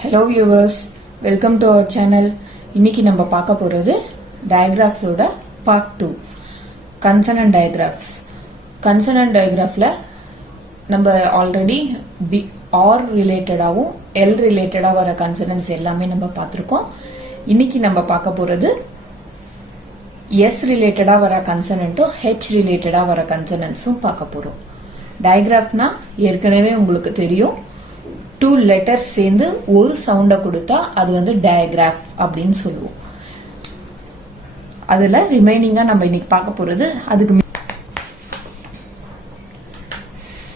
Hello viewers, welcome to our channel. இன்னைக்கு நம்ம பார்க்க போறது digraphs ஓட part 2 consonant digraphs. Consonant digraphல நம்ம ஆல்ரெடி or related ஆவும் L related ஆ வர consonants எல்லாமே நம்ம பார்த்திருக்கோம். இன்னைக்கு நம்ம பார்க்க போறது S related ஆ வர consonant H related ஆ வர consonantsம் பார்க்க போறோம். digraphனா ஏற்கனவே உங்களுக்கு தெரியும். 2 letters சேர்ந்து ஒரு சவுண்ட கொடுத்தா அது வந்து digraph அப்படின்னு சொல்லுவோம். அதுல ரிமைனிங்கா நம்ம இன்னைக்கு பார்க்க போறது அதுக்கு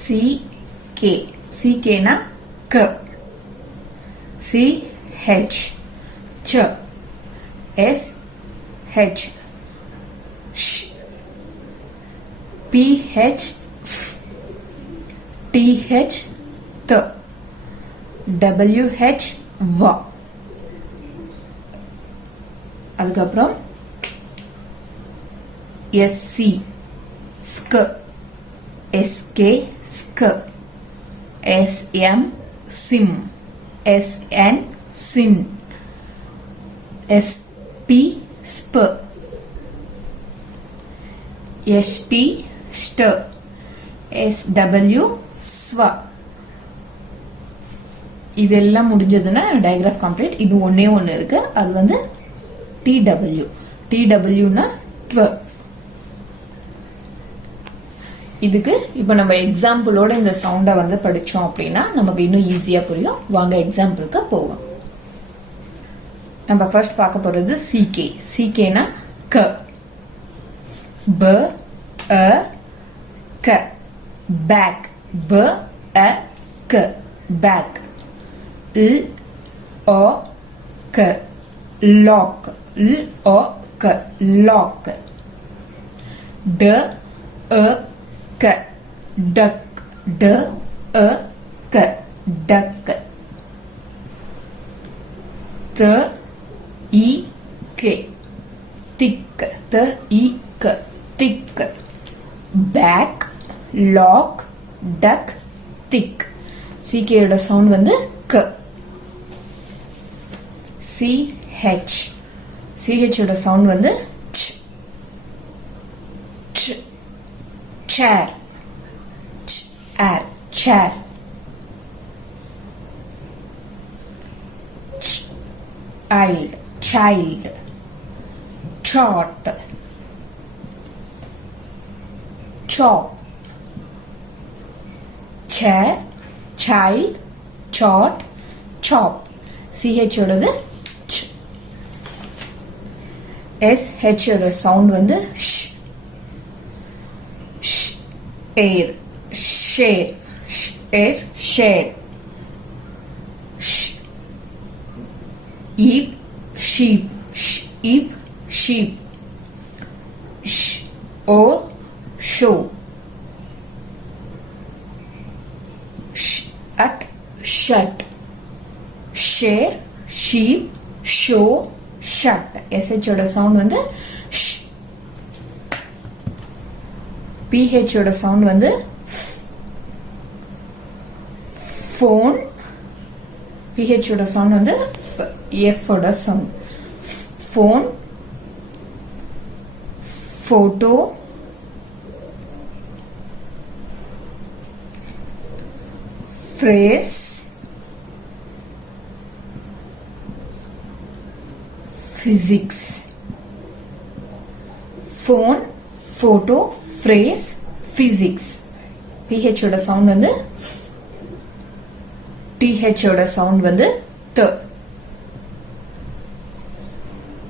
CK CK னா க CH ch SH sh PH TH th WH வ அதுக்கப்புறம் SC ஸ்க SK ஸ்க SM sim SN சின் SP ஸ்ப ST ஸ்ட SW ஸ்வ இதெல்லாம் முடிஞ்சதுன்னா digraph complete. இது ஒண்ணே ஒன்னு இருக்கு, அது வந்து TW. TW னா 12. இதுக்கு இப்போ நம்ம எக்ஸாம்பிளோட இந்த சவுண்ட வந்து படிச்சோம் அப்படின்னா நமக்கு இன்னும் ஈஸியா புரியும். வாங்க எக்ஸாம்பிளுக்கு போவோம். நம்ம ஃபர்ஸ்ட் பார்க்க போறது CK. CK னா க B A K back B A K back L O K lock L O K lock D E K duck D E K duck T E K thick T E K thick back lock duck thick CK ஓட sound வந்து க CH CH ஓட sound வந்து ch ch chair chair chair child child chart chop chair child chart chop CH ஓடது ch SH ஓட sound வந்து sh air share air share eep sheep eep sheep o show at shut share sheep show shut SH ஓட sound வந்து sh PH ஓட sound வந்து phone PH ஓட sound வந்து F ஓட sound phone photo phrase physics phone photo phrase physics PH ஓட sound வந்து TH ஓட சவுண்ட் வந்து th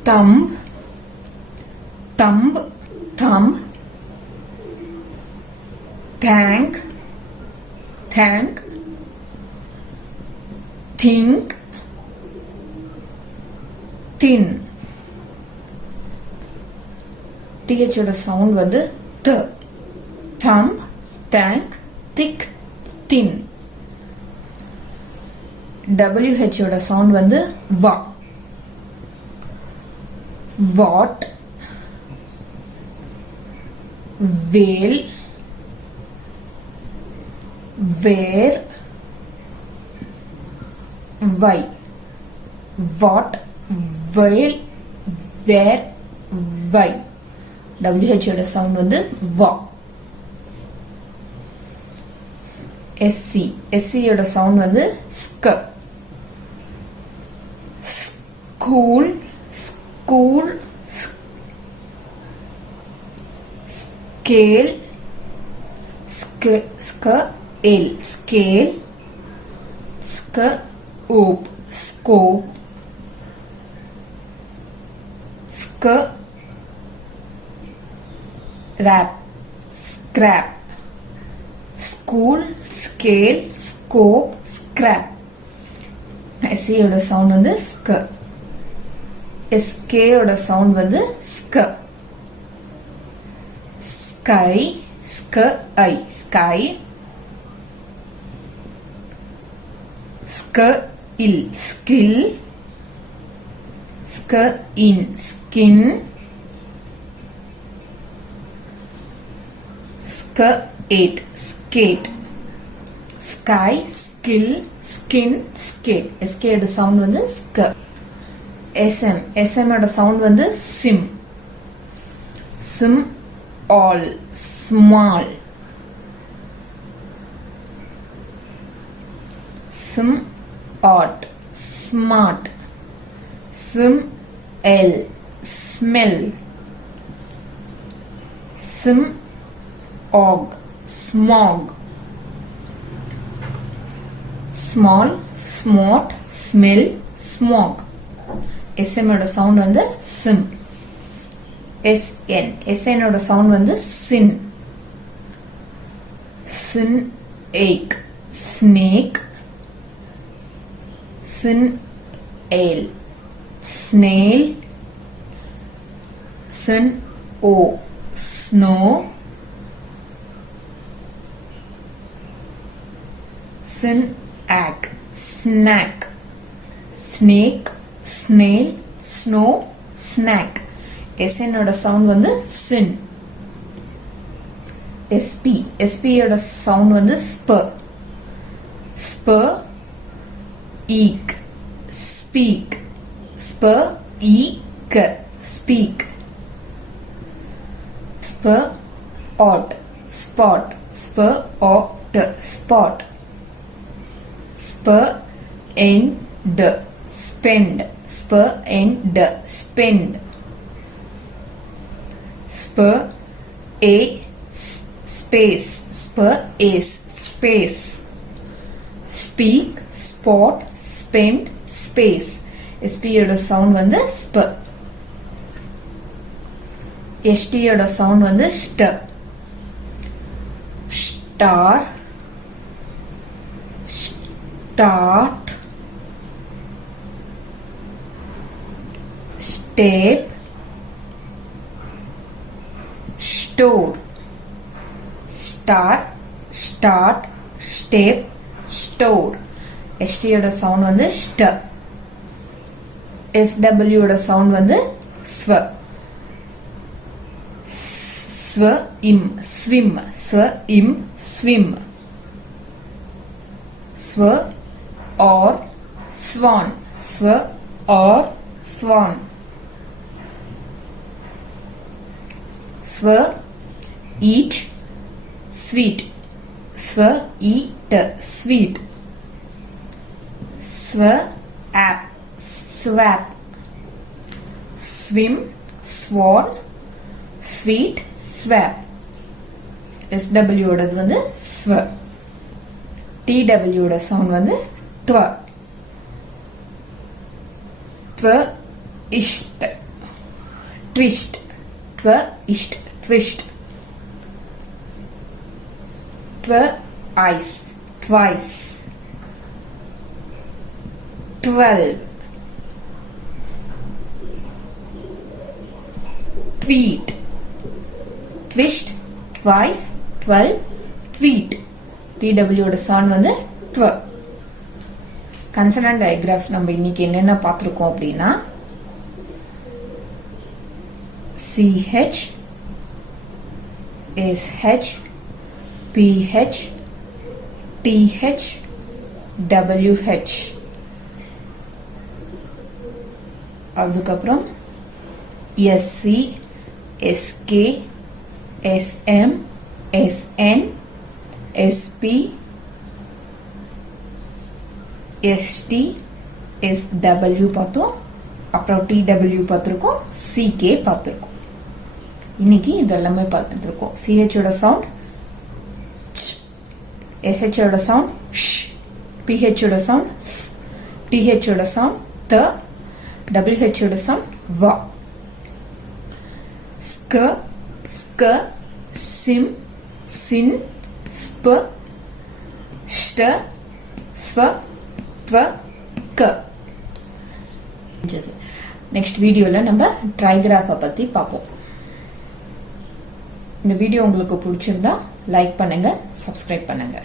thumb thumb thumb thank thank think thin TH ஓட சவுண்ட் வந்து th thumb thank thick thin WH ஓட sound வந்து va what whale where why what, while, where, why. WH ஓட sound வந்து வா. SC ஓட சவுண்ட் வந்து ஸ்க. School, school, scale, scale, scale, scope, scope, scrap, scrap, school, scale, scope, scrap. SC ஓட sound வந்து ஸ்க. SK ஓட சவுண்ட் வந்து ஸ்க. Sky, sky, sky, skill, skill, skin, skin, skate, skate, sky, skill, skin, skate. SK ஓட sound வந்து ஸ்க. SM ஓட சவுண்ட் வந்து sim. Sim, all, small, sim, art, smart, sim, L, smell, sim, og, smog, small, smart, smell, smog. SM ஓட sound வந்து sim. SN ஓட sound வந்து சின். சின், ஏக், snake, சின், ஏல், ஸ்னேல், சின், ஓ, ஸ்னோ, சின், ஆக், snack, snake, snail, snow, snack. SN ஓட sound வந்து சின். SP ஓட சவுண்ட் வந்து ஸ்ப. ஸ்ப, ஈக், ஸ்பீக், ஸ்ப, ஈக், ஸ்பீக், ஸ்ப, ஆட், ஸ்பாட், ஸ்ப, ஆட், ஸ்பாட், ஸ்ப, எண்ட், ஸ்பெண்ட், ஸ்ப, எண்ட், ஸ்பெண்ட், ஸ்ப, ஏ, ஸ்பேஸ், ஸ்ப, ஏஸ், space, speak, spot, spend, space. SP ஓட சவுண்ட் வந்து ஸ்ப. ST ஓட சவுண்ட் வந்து ஸ்ட. Star, start, step, store. Star, start, step, store. ST ஓட சவுண்ட் வந்து ஸ்ட. SW ஓட சவுண்ட் வந்து ஸ்வ. ஸ்வ, இம், ஸ்விம், ஸ்வ, இம், ஸ்விம், ஸ்வ, ஆர், ஸ்வான், ஸ்வ, ஆர், ஸ்வான், ஸ்வ, ஈட், ஸ்வீட், ஸ்வ, ஈட், ஸ்வீட், ஸ்வ, ஆப், swap, swim, swan, sweet, swap. SW ஓடது வந்து ஸ்வ. TW ஓட சவுண்ட் வந்து ட்வ. ட்வ, இஷ்ட், ட்விஸ்ட், ட்வ, இஷ்ட், ட்விஸ்ட், ட்வ, ஐஸ், twice, 12, tweet, twist, twice, 12, tweet. TW ஓட சவுண்ட் வந்து ட்வ. கன்சனன்ட் டைகிராஃப் நம்ம இன்னைக்கு என்னென்ன பார்த்துருக்கோம் அப்படின்னா CH, SH, PH, TH, WH. அதுக்கப்புறம் S C, S K, S M, S N, S P, S T, S W பார்த்தோம். அப்புறம் டிடபிள்யூ பார்த்துருக்கோம், சிகே பார்த்துருக்கோம். இன்னைக்கு இதெல்லாமே பார்த்துட்டு இருக்கோம். சிஹெச்சோட சவுண்ட், எஸ்ஹெச்சோட சவுண்ட், பிஹெச்சோட சவுண்ட், டிஹெச்சோட சவுண்ட், த, டபிள்யூஹெச்சோட சவுண்ட், வா. ஸ்க, ஸ்க, சிம், சின், ஸ்ப, ஷ்ட, ஸ்வ, த்வ, க. நெக்ஸ்ட் வீடியோல நம்ம ட்ரைகிராஃபை பத்தி பார்ப்போம். இந்த வீடியோ உங்களுக்கு பிடிச்சிருந்தா லைக் பண்ணுங்க, சப்ஸ்கிரைப் பண்ணுங்க.